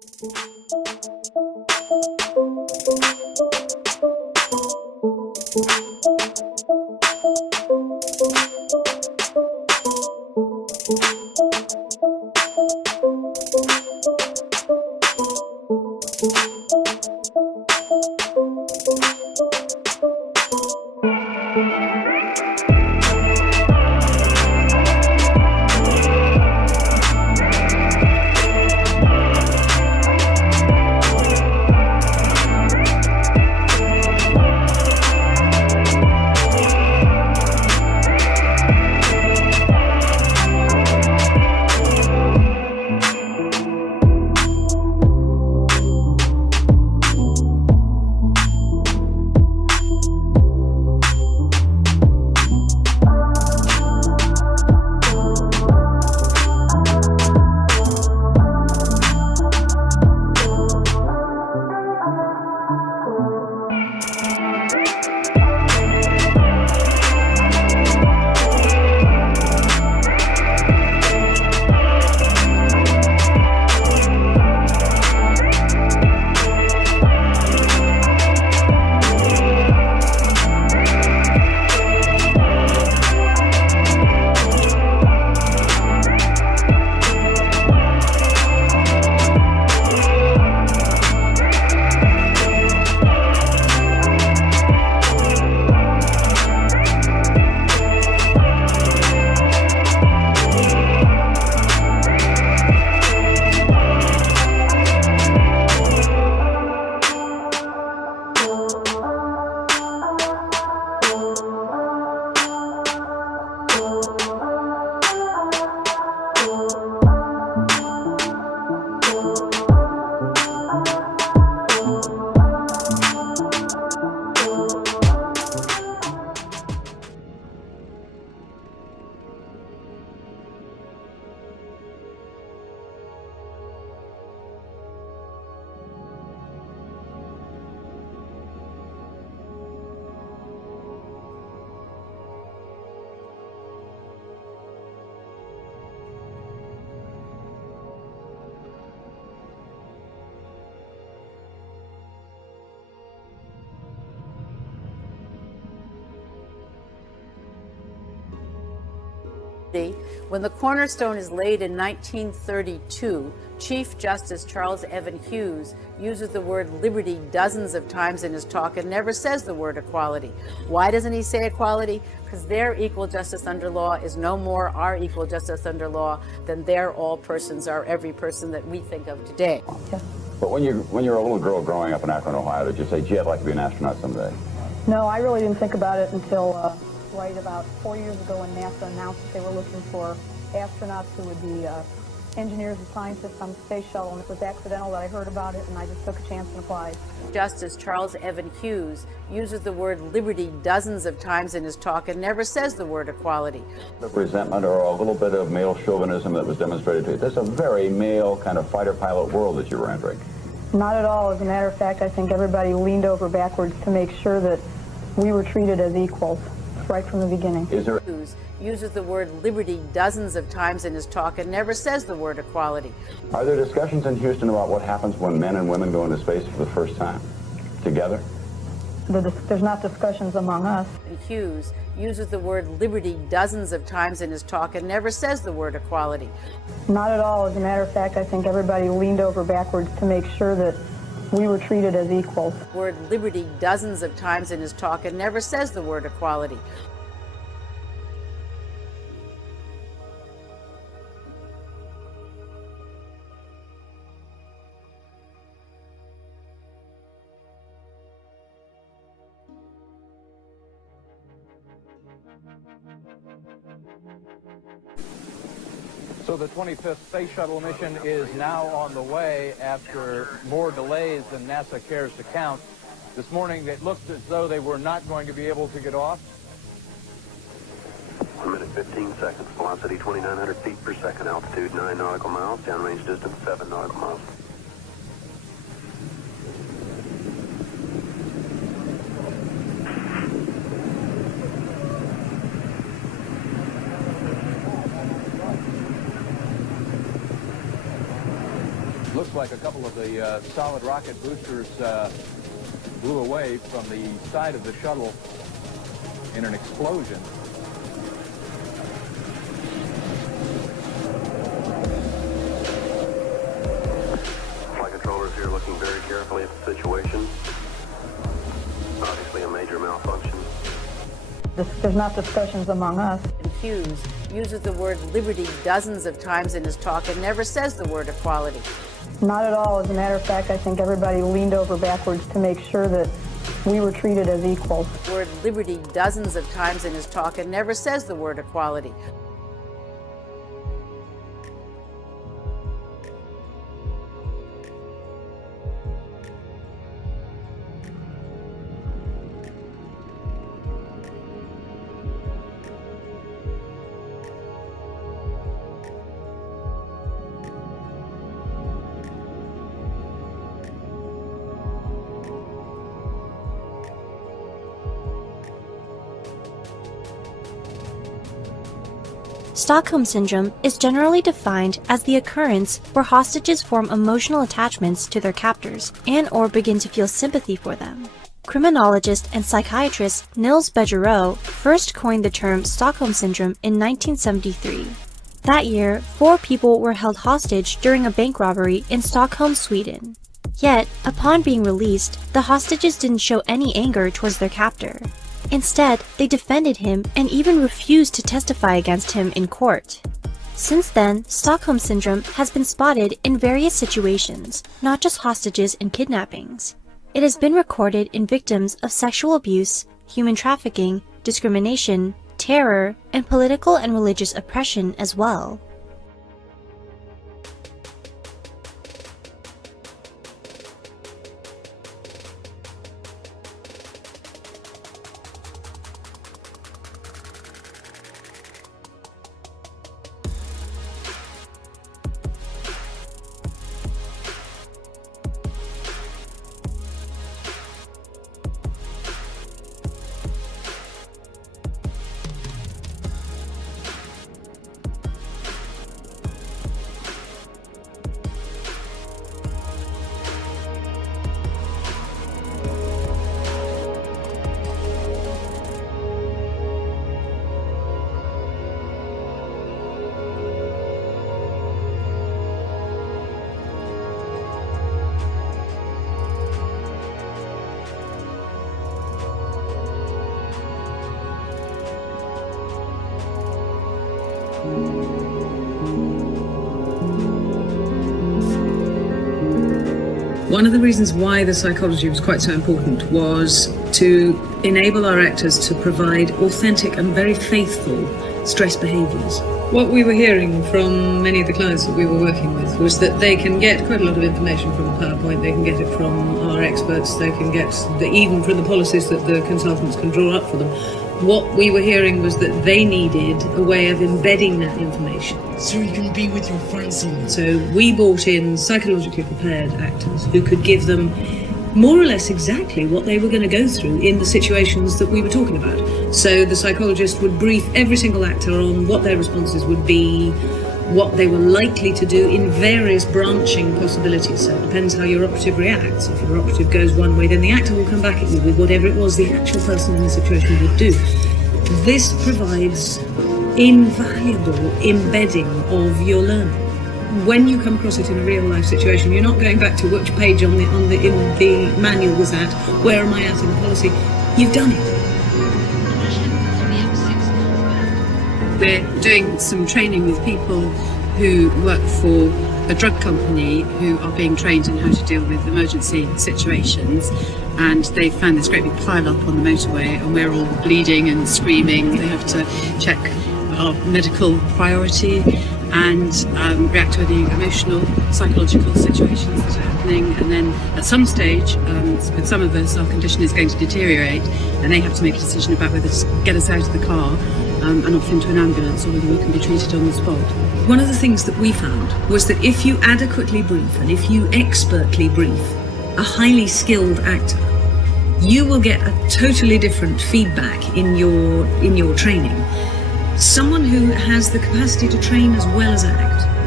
When the cornerstone is laid in 1932, Chief Justice Charles Evan Hughes uses the word liberty dozens of times in his talk and never says the word equality. Why doesn't he say equality? Because their equal justice under law is no more our equal justice under law than their all persons are every person that we think of today. But when you're a little girl growing up in Akron, Ohio, did you say, gee, I'd like to be an astronaut someday? No, I really didn't think about it until right about 4 years ago when NASA announced that they were looking for astronauts who would be engineers and scientists on the space shuttle, and it was accidental that I heard about it, and I just took a chance and applied. Justice Charles Evan Hughes uses the word liberty dozens of times in his talk and never says the word equality. The resentment or a little bit of male chauvinism that was demonstrated to you. This is a very male kind of fighter pilot world that you were entering. Not at all. As a matter of fact, I think everybody leaned over backwards to make sure that we were treated as equals right from the beginning. Hughes uses the word liberty dozens of times in his talk and never says the word equality. Are there discussions in Houston about what happens when men and women go into space for the first time together? There's not discussions among us. Hughes uses the word liberty dozens of times in his talk and never says the word equality. Not at all. As a matter of fact, I think everybody leaned over backwards to make sure that we were treated as equals. Word liberty dozens of times in his talk and never says the word equality. So the 25th Space Shuttle mission is now on the way after more delays than NASA cares to count. This morning it looked as though they were not going to be able to get off. 1 minute 15 seconds, velocity 2,900 feet per second, altitude 9 nautical miles, downrange distance 7 nautical miles. Looks Looks like a couple of the solid rocket boosters blew away from the side of the shuttle in an explosion. Flight controllers here looking very carefully at the situation. Obviously a major malfunction. There's not discussions among us. Hughes uses the word liberty dozens of times in his talk and never says the word equality. Not at all. As a matter of fact, I think everybody leaned over backwards to make sure that we were treated as equals. The word liberty dozens of times in his talk and never says the word equality. Stockholm Syndrome is generally defined as the occurrence where hostages form emotional attachments to their captors and/or begin to feel sympathy for them. Criminologist and psychiatrist Nils Bejerot first coined the term Stockholm Syndrome in 1973. That year, 4 people were held hostage during a bank robbery in Stockholm, Sweden. Yet, upon being released, the hostages didn't show any anger towards their captor. Instead, they defended him and even refused to testify against him in court. Since then, Stockholm Syndrome has been spotted in various situations, not just hostages and kidnappings. It has been recorded in victims of sexual abuse, human trafficking, discrimination, terror, and political and religious oppression as well. One of the reasons why the psychology was quite so important was to enable our actors to provide authentic and very faithful stress behaviours. What we were hearing from many of the clients that we were working with was that they can get quite a lot of information from PowerPoint, they can get it from our experts, they can get even from the policies that the consultants can draw up for them. What we were hearing was that they needed a way of embedding that information. So you can be with your friends in. So we brought in psychologically prepared actors who could give them more or less exactly what they were going to go through in the situations that we were talking about. So the psychologist would brief every single actor on what their responses would be, what they were likely to do in various branching possibilities. So it depends how your operative reacts. If your operative goes one way, then the actor will come back at you with whatever it was the actual person in the situation would do. This provides invaluable embedding of your learning. When you come across it in a real life situation, you're not going back to which page in the manual was at, where am I at in the policy. You've done it. We're doing some training with people who work for a drug company who are being trained in how to deal with emergency situations, and they found this great big pile up on the motorway and we're all bleeding and screaming. They have to check our medical priority and react to any emotional, psychological situations that are happening, and then at some stage, with some of us, our condition is going to deteriorate and they have to make a decision about whether to get us out of the car and off into an ambulance, or whether we can be treated on the spot. One of the things that we found was that if you adequately brief and if you expertly brief a highly skilled actor, you will get a totally different feedback in your training. Someone who has the capacity to train as well as act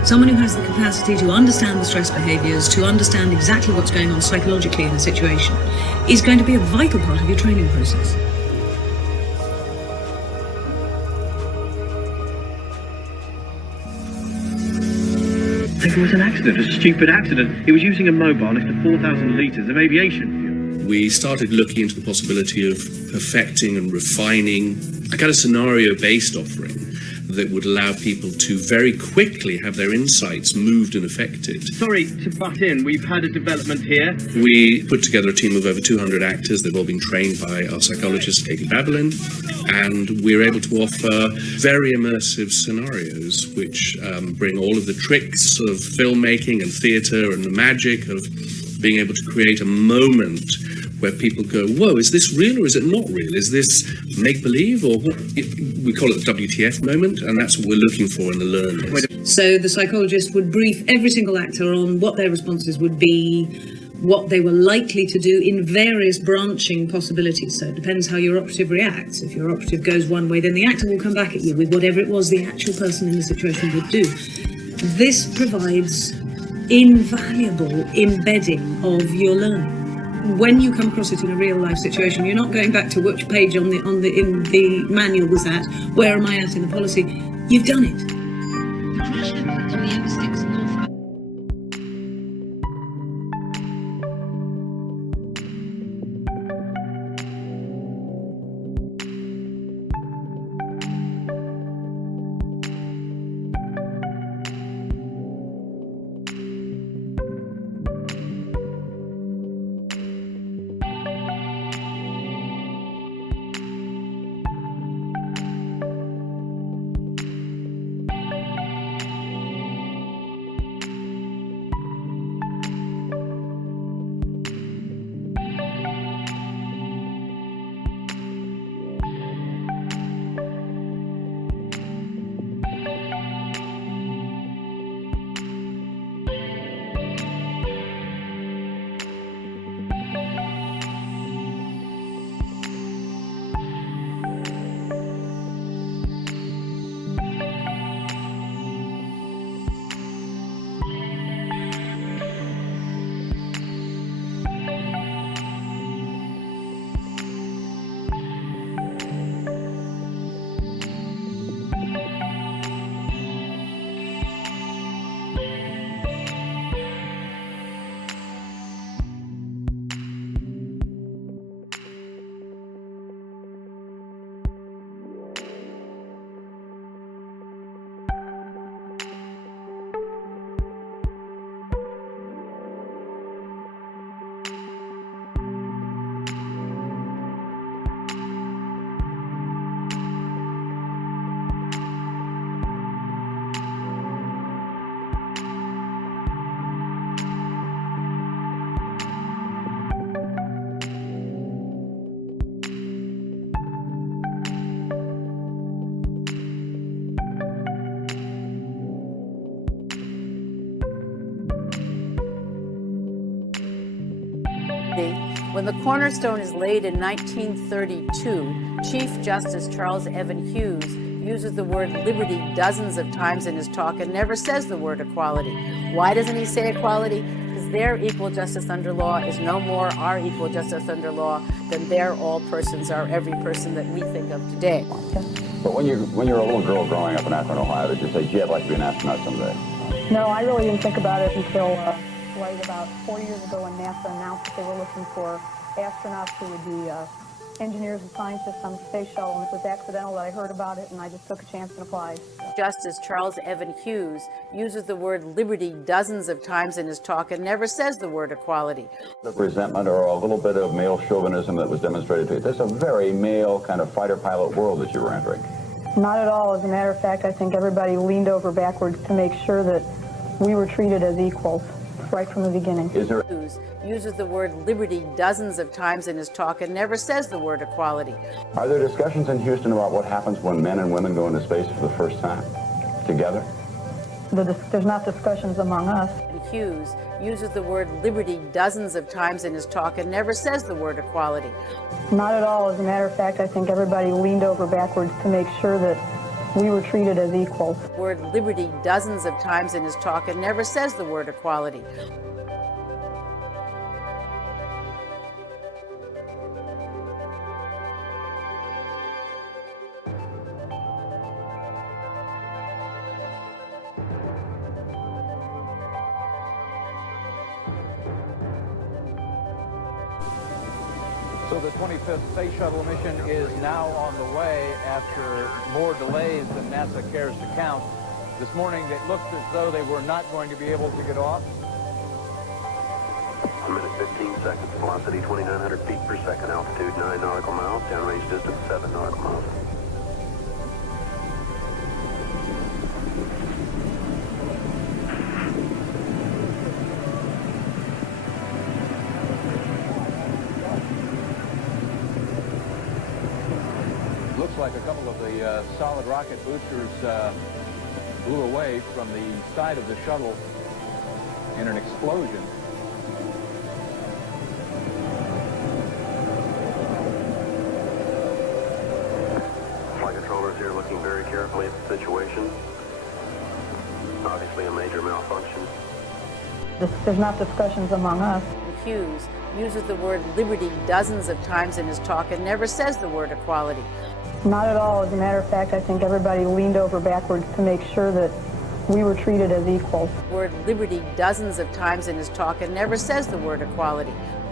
Someone who has the capacity to understand the stress behaviours, to understand exactly what's going on psychologically in a situation, is going to be a vital part of your training process. It was an accident, a stupid accident. He was using a mobile next to 4,000 litres of aviation fuel. We started looking into the possibility of perfecting and refining a kind of scenario-based offering that would allow people to very quickly have their insights moved and affected. Sorry to butt in, we've had a development here. We put together a team of over 200 actors. They've all been trained by our psychologist, Katie Babylin, and we're able to offer very immersive scenarios which bring all of the tricks of filmmaking and theatre and the magic of being able to create a moment where people go, whoa, is this real or is it not real? Is this make-believe or what? We call it the WTF moment, and that's what we're looking for in the learners. So the psychologist would brief every single actor on what their responses would be, what they were likely to do in various branching possibilities. So it depends how your operative reacts. If your operative goes one way, then the actor will come back at you with whatever it was the actual person in the situation would do. This provides invaluable embedding of your learning. When you come across it in a real life situation, you're not going back to which page in the manual was that, where am I at in the policy? You've done it. When the cornerstone is laid in 1932, Chief Justice Charles Evan Hughes uses the word liberty dozens of times in his talk and never says the word equality. Why doesn't he say equality? Because their equal justice under law is no more our equal justice under law than their all persons are every person that we think of today. But when you're a little girl growing up in Akron, Ohio, did you say, gee, I'd like to be an astronaut someday? No, I really didn't think about it until right about 4 years ago when NASA announced that they were looking for astronauts who would be engineers and scientists on the space shuttle, and it was accidental that I heard about it, and I just took a chance and applied. Justice Charles Evan Hughes uses the word liberty dozens of times in his talk and never says the word equality. The resentment or a little bit of male chauvinism that was demonstrated to you. This is a very male kind of fighter pilot world that you were entering. Not at all. As a matter of fact, I think everybody leaned over backwards to make sure that we were treated as equals right from the beginning. Hughes uses the word liberty dozens of times in his talk and never says the word equality. Are there discussions in Houston about what happens when men and women go into space for the first time together? There's not discussions among us. Hughes uses the word liberty dozens of times in his talk and never says the word equality. Not at all. As a matter of fact, I think everybody leaned over backwards to make sure that we were treated as equals. Word liberty dozens of times in his talk and never says the word equality. So the 25th Space Shuttle mission is now on the way after more delays than NASA cares to count. This morning it looked as though they were not going to be able to get off. 1 minute 15 seconds, velocity 2,900 feet per second, altitude 9 nautical miles, downrange distance 7 nautical miles. Looks like a couple of the solid rocket boosters blew away from the side of the shuttle in an explosion. Flight controllers here looking very carefully at the situation. Obviously a major malfunction. There's not discussions among us. Hughes uses the word liberty dozens of times in his talk and never says the word equality. Not at all. As a matter of fact, I think everybody leaned over backwards to make sure that we were treated as equals. Word liberty dozens of times in his talk and never says the word equality.